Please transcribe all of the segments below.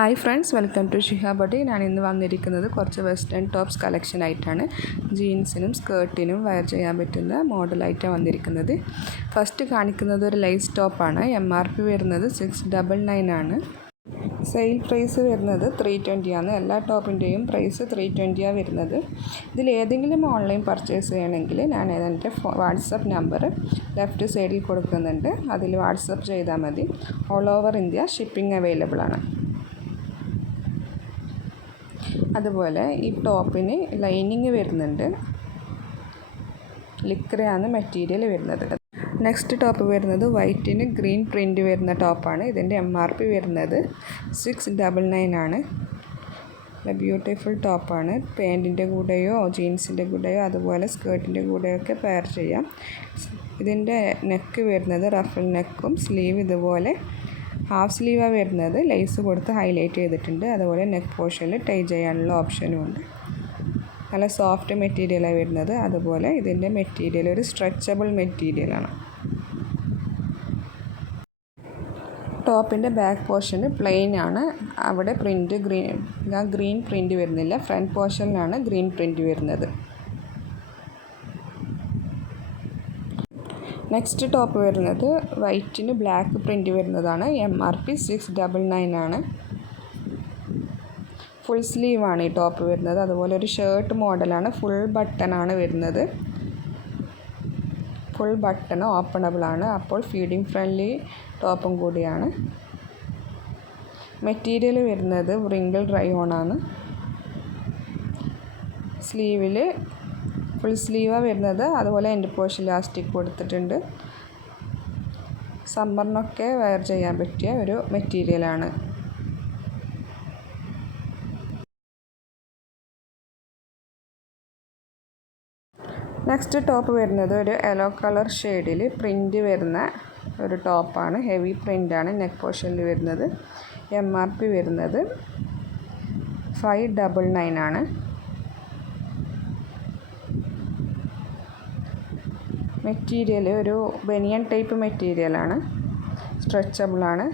Hi friends welcome to Shiha Butty ഞാൻ ഇന്ന് വന്നിരിക്കുന്നത് കുറച്ച് വെസ്റ്റേൺ ടോപ്സ് കളക്ഷൻ ആയിട്ടാണ്. ജീൻസിനും സ്കേർട്ടിനും വയർ ചെയ്യാൻ പറ്റുന്ന മോഡലായിട്ടാണ് വന്നിരിക്കുന്നത്. ഫസ്റ്റ് കാണിക്കുന്നത് ഒരു ലൈസ് ടോപ്പാണ് എം ആർ പി വരുന്നത് സിക്സ് ഡബിൾ നയൻ ആണ്. സെയിൽ പ്രൈസ് വരുന്നത് ത്രീ ആണ്. എല്ലാ ടോപ്പിന്റെയും പ്രൈസ് ത്രീ ട്വന്റിയാണ് വരുന്നത്. ഇതിൽ ഏതെങ്കിലും ഓൺലൈൻ പർച്ചേസ് ചെയ്യണമെങ്കിൽ ഞാൻ എന്റെ വാട്സപ്പ് നമ്പർ ലെഫ്റ്റ് സൈഡിൽ കൊടുക്കുന്നുണ്ട്. അതിൽ വാട്സപ്പ് ചെയ്താൽ മതി. All over India shipping available ആണ്. അതുപോലെ ഈ ടോപ്പിന് ലൈനിങ് വരുന്നുണ്ട്. ലിക്രയാണ് മെറ്റീരിയൽ വരുന്നത്. നെക്സ്റ്റ് ടോപ്പ് വരുന്നത് വൈറ്റിന് ഗ്രീൻ പ്രിന്റ് വരുന്ന ടോപ്പാണ്. ഇതിന്റെ എം ആർ പി വരുന്നത് സിക്സ് ഡബിൾ നയൻ ആണ്. ബ്യൂട്ടിഫുൾ ടോപ്പാണ്. പാന്റിന്റെ കൂടെയോ ജീൻസിന്റെ കൂടെയോ അതുപോലെ സ്കേർട്ടിന്റെ കൂടെയോ ഒക്കെ പെയർ ചെയ്യാം. ഇതിന്റെ നെക്ക് വരുന്നത് റഫൽ നെക്കും സ്ലീവ് ഇതുപോലെ ഹാഫ് സ്ലീവാണ് വരുന്നത്. ലേസ് കൊടുത്ത് ഹൈലൈറ്റ് ചെയ്തിട്ടുണ്ട്. അതുപോലെ നെക്ക് പോർഷനിൽ ടൈ ചെയ്യാനുള്ള ഓപ്ഷനും ഉണ്ട്. നല്ല സോഫ്റ്റ് മെറ്റീരിയലാണ് വരുന്നത്. അതുപോലെ ഇതിന്റെ മെറ്റീരിയൽ ഒരു സ്ട്രെച്ചബിൾ മെറ്റീരിയലാണ് ടോപ്പിന്റെ ബാക്ക് പോർഷൻ പ്ലെയിൻ ആണ്. അവിടെ പ്രിന്റ് ഗ്രീൻ ഗ്രീൻ പ്രിന്റ് വരുന്നില്ല. ഫ്രണ്ട് പോർഷനിലാണ് ഗ്രീൻ പ്രിന്റ് വരുന്നത്. നെക്സ്റ്റ് ടോപ്പ് വരുന്നത് വൈറ്റിന് ബ്ലാക്ക് പ്രിന്റ് വരുന്നതാണ്. M R P six double nine ആണ്. ഫുൾ സ്ലീവാണ് ഈ ടോപ്പ് വരുന്നത്. അതുപോലെ ഒരു ഷർട്ട് മോഡലാണ് ഫുൾ ബട്ടൺ ആണ് വരുന്നത്. ഫുൾ ബട്ടൺ ഓപ്പണബിൾ ആണ്. അപ്പോൾ ഫീഡിംഗ് ഫ്രണ്ട്ലി ടോപ്പും കൂടിയാണ്. മെറ്റീരിയൽ വരുന്നത് റിങ്കിൾ ആണ്. സ്ലീവിൽ ഫുൾ സ്ലീവാണ് വരുന്നത്. അതുപോലെ എന്റെ പോർഷൻ ലാസ്റ്റിക് കൊടുത്തിട്ടുണ്ട്. സമ്മറിനൊക്കെ വെയർ ചെയ്യാൻ പറ്റിയ ഒരു മെറ്റീരിയലാണ് നെക്സ്റ്റ് ടോപ്പ് വരുന്നത് ഒരു യെല്ലോ കളർ ഷെയ്ഡിൽ പ്രിന്റ് വരുന്ന ഒരു ടോപ്പാണ് ഹെവി പ്രിന്റാണ് നെക്ക് പോർഷനിൽ വരുന്നത്. എം ആർ പി വരുന്നത്. ഫൈവ് ഡബിൾ നയൻ ആണ്. മെറ്റീരിയൽ ഒരു ബനിയൻ ടൈപ്പ് മെറ്റീരിയലാണ് സ്ട്രെച്ചബിളാണ്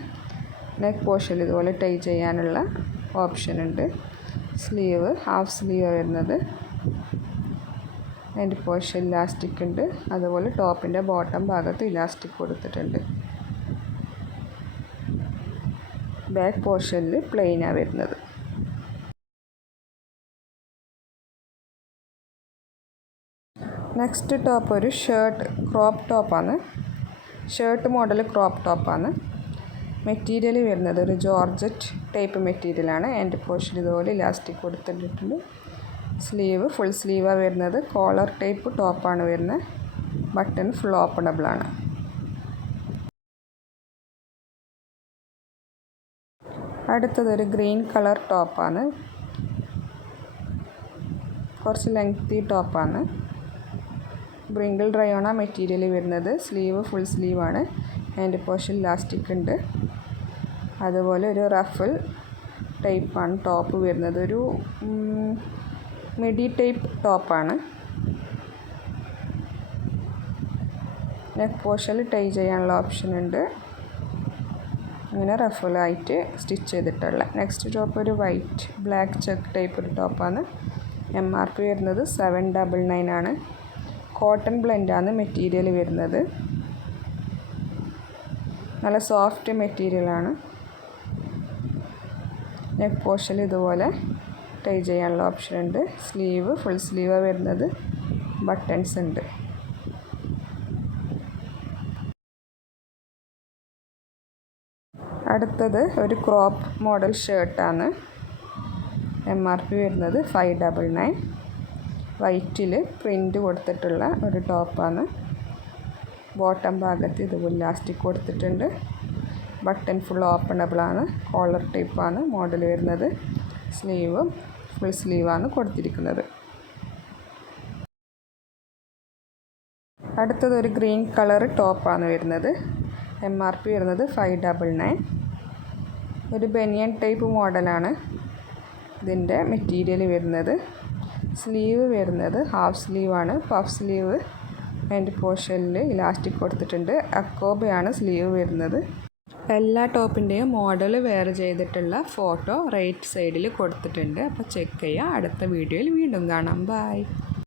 നെക്ക് പോർഷൻ ഇതുപോലെ ടൈ ചെയ്യാനുള്ള ഓപ്ഷൻ ഉണ്ട്. സ്ലീവ് ഹാഫ് സ്ലീവ് വരുന്നത്. അതിന്റെ പോർഷൻ ഇലാസ്റ്റിക് ഉണ്ട്. അതുപോലെ ടോപ്പിന്റെ ബോട്ടം ഭാഗത്ത് ഇലാസ്റ്റിക് കൊടുത്തിട്ടുണ്ട്. ബാക്ക് പോർഷനിൽ പ്ലെയിനാണ് വരുന്നത്. നെക്സ്റ്റ് ടോപ്പ് ഒരു ഷർട്ട് ക്രോപ്പ് ടോപ്പാണ് ഷർട്ട് മോഡൽ ക്രോപ്പ് ടോപ്പാണ് മെറ്റീരിയൽ വരുന്നത് ഒരു ജോർജറ്റ് ടൈപ്പ് മെറ്റീരിയലാണ് എന്റെ പോഷൻ ഇതുപോലെ ഇലാസ്റ്റിക് കൊടുത്തിട്ടുണ്ട്. സ്ലീവ് ഫുൾ സ്ലീവാണ് വരുന്നത്. കോളർ ടൈപ്പ് ടോപ്പാണ് വരുന്നത്. ബട്ടൺ ഫുൾ ഓപ്പണബിളാണ് അടുത്തത് ഒരു ഗ്രീൻ കളർ ടോപ്പാണ് കുറച്ച് ലെങ്തി ടോപ്പാണ് ബ്രിങ്കിൾ ഡ്രയോണ മെറ്റീരിയൽ വരുന്നത്. സ്ലീവ് ഫുൾ സ്ലീവാണ് അതിന്റെ പോർഷൻ ഇലാസ്റ്റിക് ഉണ്ട്. അതുപോലെ ഒരു റഫിൾ ടൈപ്പാണ് ടോപ്പ് വരുന്നത്. ഒരു മിഡി ടൈപ്പ് ടോപ്പാണ് നെക്ക് പോർഷനിൽ ടൈ ചെയ്യാനുള്ള ഓപ്ഷൻ ഉണ്ട്. അങ്ങനെ റഫിളായിട്ട് സ്റ്റിച്ച് ചെയ്തിട്ടുള്ള. നെക്സ്റ്റ് ടോപ്പ് ഒരു വൈറ്റ് ബ്ലാക്ക് ചെക്ക് ടൈപ്പ് ഒരു ടോപ്പാണ് എം ആർ പി വരുന്നത് സെവൻ ഡബിൾ നയൻ ആണ്. കോട്ടൺ ബ്ലെൻഡാണ് മെറ്റീരിയൽ വരുന്നത്. നല്ല സോഫ്റ്റ് മെറ്റീരിയലാണ് നെക്ക് പോർഷൻ ഇതുപോലെ ടൈ ചെയ്യാനുള്ള ഓപ്ഷൻ ഉണ്ട്. സ്ലീവ് ഫുൾ സ്ലീവ് വരുന്നത്. ബട്ടൺസ് ഉണ്ട്. അടുത്തത് ഒരു ക്രോപ്പ് മോഡൽ ഷർട്ടാണ് എം ആർ പി വരുന്നത് ഫൈവ് ഡബിൾ നയൻ വൈറ്റിൽ പ്രിന്റ് കൊടുത്തിട്ടുള്ള ഒരു ടോപ്പാണ്. ബോട്ടം ഭാഗത്ത് ഇതുപോലെ ലാസ്റ്റിക് കൊടുത്തിട്ടുണ്ട്. ബട്ടൺ ഫുൾ ഓപ്പണബിളാണ്. കോളർ ടൈപ്പാണ് മോഡൽ വരുന്നത്. സ്ലീവ് ഫുൾ സ്ലീവാണ് കൊടുത്തിരിക്കുന്നത്. അടുത്തത് ഒരു ഗ്രീൻ കളർ ടോപ്പാണ് വരുന്നത്. എം ആർ പി വരുന്നത് ഫൈവ് ഡബിൾ നയൻ. ഒരു ബനിയൻ ടൈപ്പ് മോഡലാണ് ഇതിന്റെ മെറ്റീരിയൽ വരുന്നത്. സ്ലീവ് വരുന്നത് ഹാഫ് സ്ലീവാണ്. പഫ് സ്ലീവ് അതിന്റെ പോർഷനിൽ ഇലാസ്റ്റിക് കൊടുത്തിട്ടുണ്ട്. അക്കോബയാണ് സ്ലീവ് വരുന്നത്. എല്ലാ ടോപ്പിന്റെയും മോഡൽ വെയർ ചെയ്തിട്ടുള്ള ഫോട്ടോ റൈറ്റ് സൈഡിൽ കൊടുത്തിട്ടുണ്ട്. അപ്പോൾ ചെക്ക് ചെയ്യുക അടുത്ത വീഡിയോയിൽ വീണ്ടും കാണാം. ബൈ.